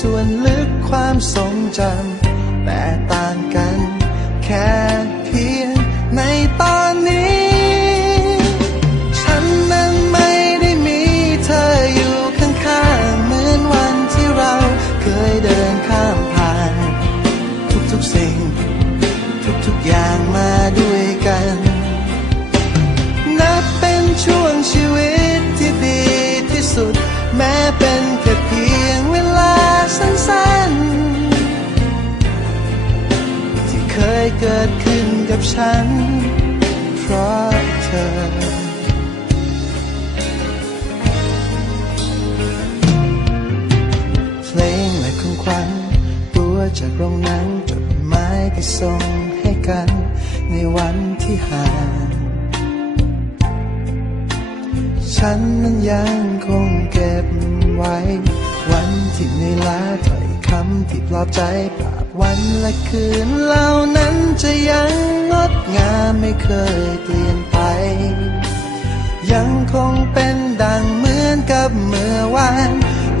ส่วนลึกความทรงจำแต่ต่าง ฉัน เพราะเธอ เพลงและของขวัญตัวจากโรงนังจดหมายที่ส่งให้กัน ในวันที่ห่างฉันนั้นยังคงเก็บไว้ วันที่เหนื่อยล้าถ้อยคำที่ปลอบใจภาพวันและคืนเหล่านั้นจะ เคยเปลี่ยนไป ยังคงเป็นดังเหมือนกับเมื่อวาน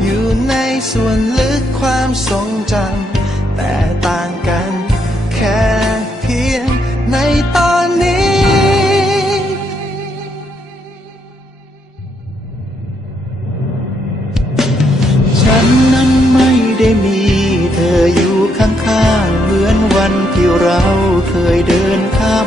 อยู่ในส่วนลึกความทรงจำแต่ต่างกันแค่เพียงในตอนนี้ฉันนั้นไม่ได้มีเธออยู่ข้างๆ เหมือนวันที่เราเคยเดินข้าม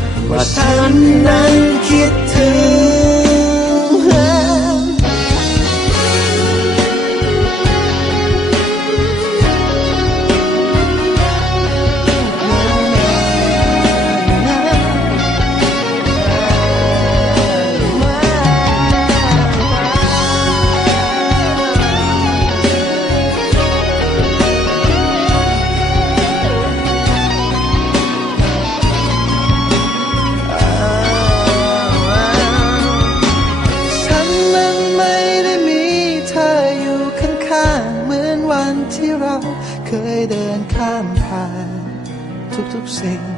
ว่าฉันนั้นคิดถึง ที่เราเคยเดินข้ามผ่านทุกๆสิ่ง